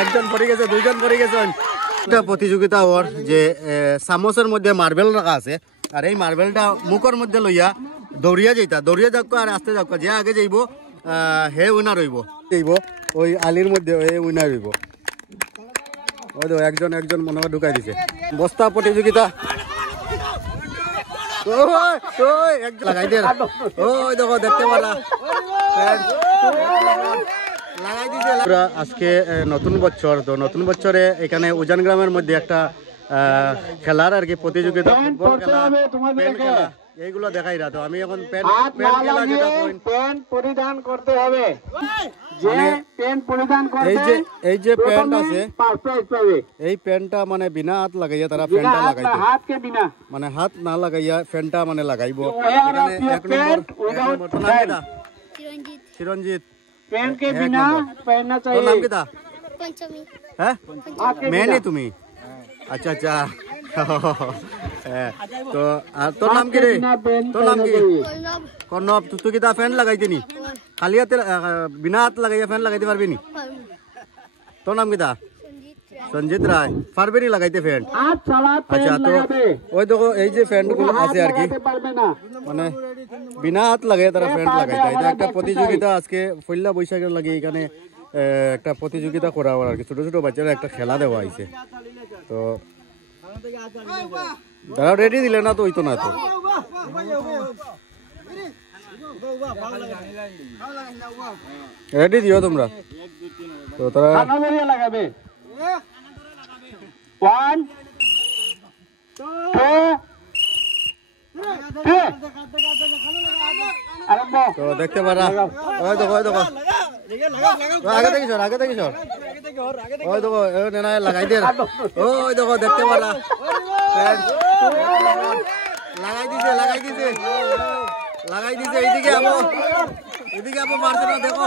একজন পড়ে গেছে, দুইজন পড়ে গেছেন। একটা প্রতিযোগিতা ওর যে চামচের মধ্যে মার্বেল রাখা আছে, আর এই মার্বেলটা মুখের মধ্যে লইয়া দৌড়িয়া যাইতা, দৌড়িয়া যাক আর আসতে যাক, যে আগে যাইব হে উইনার হইব, যাইব ওই আলির মধ্যে উইনার হইব। ওই দেখো একজন একজন মনে হয় ঢুকাই দিছে। বস্তা প্রতিযোগিতা লাগাই দে, ওই দেখো দেখতে পারা লাগাই দিছে। আজকে নতুন বছর, তো নতুন বছরে এখানে উজান গ্রামের মধ্যে একটা খেলার আর কি প্রতিযোগিতা, ফুটবল খেলা, পেন খেলা, এইগুলো দেখাই না। তো আমি এখন পেন খেলা যেটা পরিধান করতে হবে, এই যে প্যান্ট আছে, এই প্যান্টটা মানে বিনা হাত লাগাইয়া তারা প্যান্টটা লাগাইবে, মানে হাত না লাগাইয়া ফ্যানটা মানে লাগাইব। এখানে এক নম্বর চিরঞ্জিত, তোর নাম কিতা? হ্যাঁ মেয়ে তুমি? আচ্ছা আচ্ছা। তো আর তোর নাম কি রে? তোর নাম কি? কর্ণব। তুই কিতা ফ্যান লাগাইতে নি? খালি হাতে বিনা হাত লাগাইয়া ফ্যান লাগাইতে পারবি নি? তোর নাম কিতা? সঞ্জিত রায়। পারবে নি লাগাইতে ফ্যান? আচ্ছা, তো ওই দেখো এই যে ফ্যান গুলো আছে আর কি, মানে বিনা হাত লাগাই তারা ফ্যান লাগাইতে। এটা একটা প্রতিযোগিতা আজকে পয়লা বৈশাখের লাগে এখানে একটা প্রতিযোগিতা করা আর কি, ছোট ছোট বাচ্চারা একটা খেলা দেওয়া হয়েছে। তো তারা রেডি দিলে না তো হইতো না। তো রেডি দিও তোমরা। তো তারা লাগাবে 1 2 তো দেখতে পারা। ওই দেখো ওই দেখো আগে থেকে সর, আগে থেকে সর। ওই দেখো লাগাই দে, ওই দেখো দেখতে পারা লাগাই দিছে, লাগাই দিছে, লাগাই দিছে। এইদিকে আপো, এদিকে আপো মারছে না, দেখো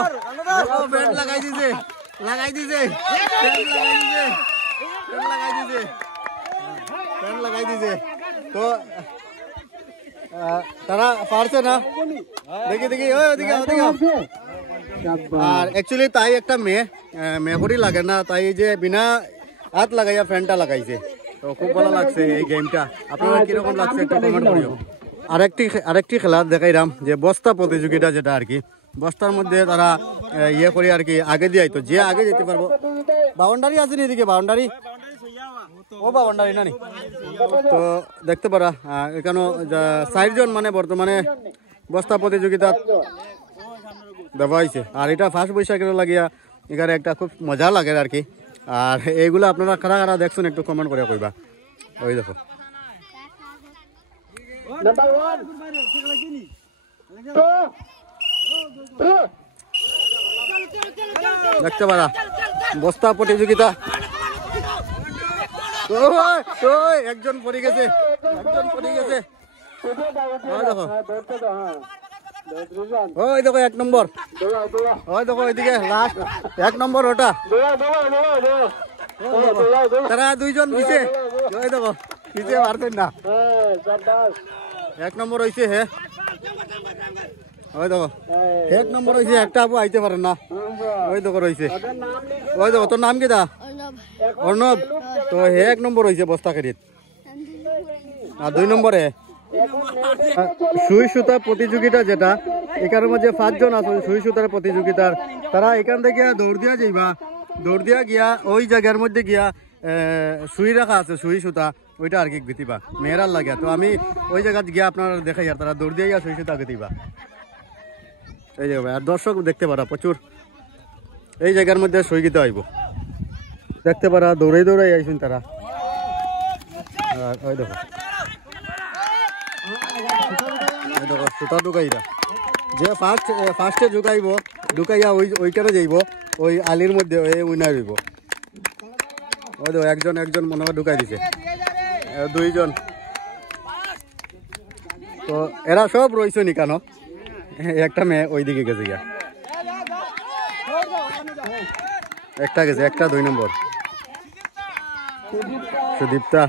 দেখো ব্যাট লাগাই দিছে, লাগাই দিছে, লাগাই দিছে, ফ্যান লাগাই দিছে। তো তারা পারছে না, দেখি দেখি ওদিকে ওদিকে। আর অ্যাকচুয়ালি তাই একটা মেহরি লাগে না, তাই যে বিনা হাত লাগাইয়া ফ্যানটা লাগাইছে। তো খুব ভালো লাগছে এই গেমটা। আপনারা কিরকম লাগছে একটু কমেন্ট করিও। আরেকটি খেলা দেখাইলাম যে বস্তা প্রতিযোগিতা, যেটা আর কি বস্তার মধ্যে তারা ইয়ে করে আর কি আগে দিয়ে, তো যে আগে যেতে পারবো। বাউন্ডারি আছে নি এদিকে? বাউন্ডারি, ও বাউন্ডারি না নি? তো দেখতে পারা এখানে 4 জন মানে বর্তমানে বস্তা প্রতিযোগিতা দেওয়া হয়েছে। আর এটা ফার্স্ট বৈশাখের লাগিয়া এখানে একটা খুব মজা লাগে আর কি। আর এইগুলো আপনারা কারা কারা দেখছেন একটু কমেন্ট করে কইবা। ওই দেখো দেখতে পারা বস্তা প্রতিযোগিতা। একজন পড়ে গেছে, একজন পড়ে গেছে। দেখো ওই দেখো 1 নম্বর, ওই দেখো ওইদিকে লাস্ট 1 নম্বর ওটা। তারা 2 জন পিছে, ওই দেখো পিছে পারছেন না। 1 নম্বর হয়েছে হে, ওই দেখো 1 নম্বর হয়েছে। একটা আপু আইতে পারেন না, ওই দেখো রয়েছে। ওই দেখো তোর নাম কি দা? অর্ণব। তো 1 নম্বর হয়েছে বস্তা খেরিত। আর 2 নম্বরে সুই সুতা প্রতিযোগিতা, যেটা এখানের মধ্যে 5 জন আছে সুই সুতার প্রতিযোগিতার। তারা এখান থেকে দৌড় দিয়া যাইবা, দৌড় দিয়া গিয়া ওই জায়গার মধ্যে গিয়া সুই রাখা আছে, সুই সুতা, ওইটা আর কি গিতিবা মেয়েরার লাগিয়া। তো আমি ওই জায়গা গিয়া আপনারা দেখাই, আর তারা দৌড় দিয়ে গিয়া সুই সুতা গিতিবা এই জায়গায়। আর দর্শক দেখতে পারা প্রচুর এই জায়গার মধ্যে সুই গীতে আইব, দেখতে পারা দৌড়াই দৌড়াই আইসুন তারা। ওই দেখো দেখো সুতা ঢুকাইরা, যে ফার্স্টে ঢুকাইব, ঢুকাইয়া ওইখানে যাইব, ওই আলির মধ্যে উইনার হইব। ওই দেখো একজন একজন মনে হয় ঢুকাই দিছে, 2 জন। তো এরা সব রয়েছে নি কেন? একটা মেয়ে ওইদিকে গেছে গিয়া, একটা গেছে, একটা 2 নম্বর। সুদীপ্তা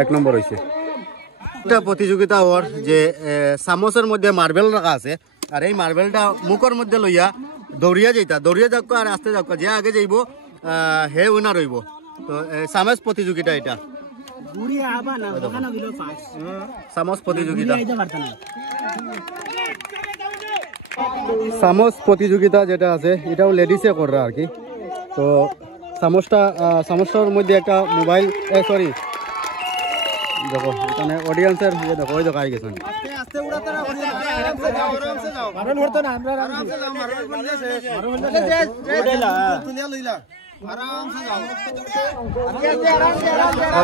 1 নম্বর হয়েছে। একটা প্রতিযোগিতা ওর যে চামচের মধ্যে মার্বেল রাখা আছে, আর এই মার্বেলটা মুখের মধ্যে লইয়া দৌড়িয়া যাইতা দৌড়িয়া যাক আর আস্তে যাক যে আগে যাইব হে উইনার হইব। তো সামাজ প্রতিযোগিতা এটা সামস প্রতিযোগিতা চামচ প্রতিযোগিতা যেটা আছে এটাও লেডিসে কররা আর কি। তো চামচটার মধ্যে একটা মোবাইল সরি দেখো এখানে অডিয়েন্সের দেখো ওই দেখো আই গেছেন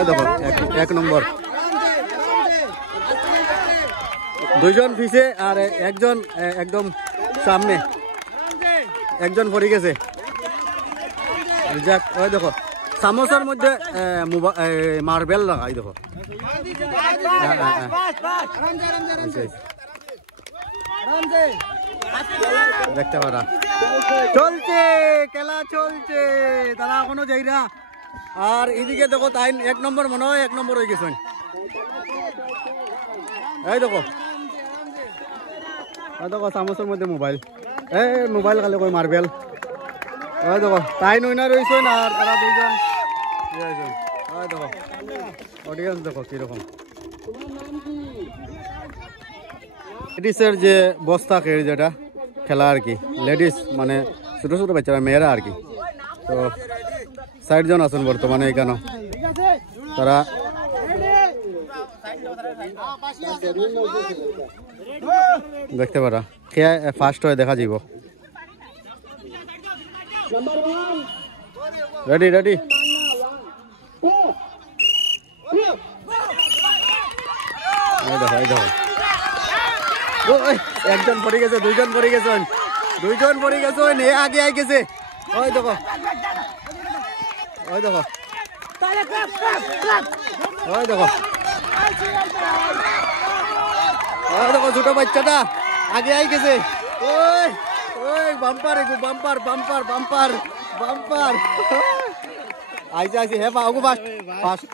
দেখো 1 নম্বর, 2 জন পিছে আর একজন একদম সামনে, একজন পড়ে গেছে। যাক ওই দেখো চামচের মধ্যে মার্বেল লাগাই দেখো দেখতে পারা চলছে, খেলা চলছে, তারা এখনো যাই না। আর এদিকে দেখো তাই 1 নম্বর মনে হয় 1 নম্বর হয়ে গেছেন। এই দেখো দেখো চামচের মধ্যে মোবাইল মোবাইল খালি কই মার্বেল। ওই দেখো তাই নইনা রয়েছেন আর তারা 2 জন দেখো অডিয়েন্স দেখো কিরকম। লেডিসের যে বস্তা খেয়ে যেটা খেলা আর কি, লেডিস মানে ছোট ছোট বাচ্চারা মেয়েরা আর কি। তো 60 জন আছেন বর্তমানে এখানে, তারা দেখতে পারা খেয়া ফার্স্ট হয়ে দেখা যাব। রেডি রেডি দেখো এই দেখো একজন পড়ে গেছে, 2 জন পড়ে গেছেন, 2 জন পড়ে গেছেন, এ আগে আই গেছে। ওই দেখো ওই দেখো ওই দেখো ওই দেখো ছোট বাচ্চাটা আগে আই গেছে। ওই ওই bumper bumper bumper bumper bumper আইসে আইসে হে পাও ফাস্ট ফাস্ট